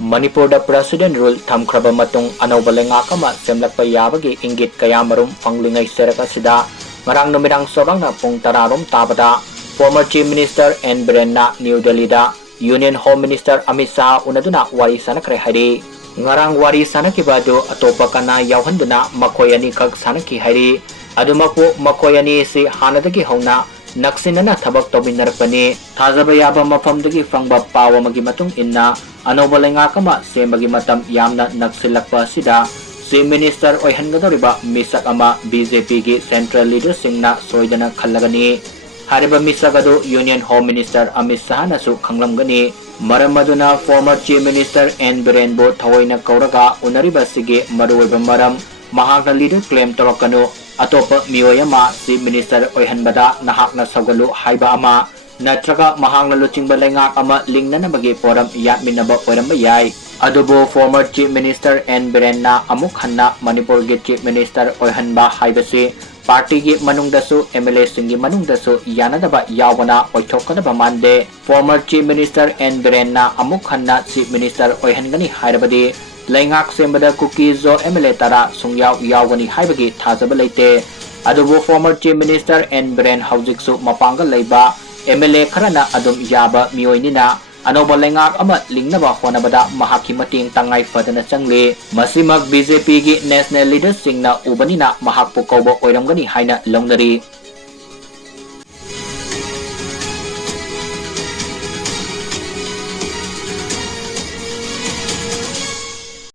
Manipur President Rule Thamkraba Matung Anauba Lengak ama Semlakpa Yabagi Inggit Kayamarum Fanglingai Seraka Sida Marang Numirang Sorang Pung Tararum Tabada Former Chief Minister N. Biren na New Delhi da Union Home Minister Amit Shah unaduna wari sanakre hari ngarang wari sanakibado atopa kana yauhanduna makoy ani kag sanaki hari adumapo makoy ani si hanadagi hauna naksinana thabak tobinarpani thajaba yaba mafamdagi fangba pawa magi matung inna anoba lengak ama semagi matam yamna naksilakpa sida si minister oihangadoriba misak ama BJP gi central leader singna soidana khallagani hariba misagado Union Home Minister Amit Shah nasu khanglamgani maram aduna former Chief Minister N. Biren bo thawoina kauraga unariba sige maruoiba maram mahakna leader claim torakanu atopa miyoyama si minister oihanbada nahakna sawgalu haiba ama natraga mahakna luchingba lengak ama lingnana bagi forum yatminaba oiramba yai adubo former Chief Minister N. Biren na amuk hanna Manipur ge Chief Minister oihanba haibasi party gi manungdasu MLA singi manungdasu yanadaba yawana oithokkanaba mande former Chief Minister N. Biren na amuk hanna Chief Minister oihangani hairabadi lengak sembada kukizo MLA tara sungyaw yawani haibagi thajaba leite adubo former Chief Minister N. Biren haujiksu mapanga leiba MLA kharana adum yaba miyoinina anoba lengak ama lingnaba honabada mahaki mating tangai fadana changli masimag BJP gi national leaders singna ubanina mahakpu kauba oiramgani haina longnari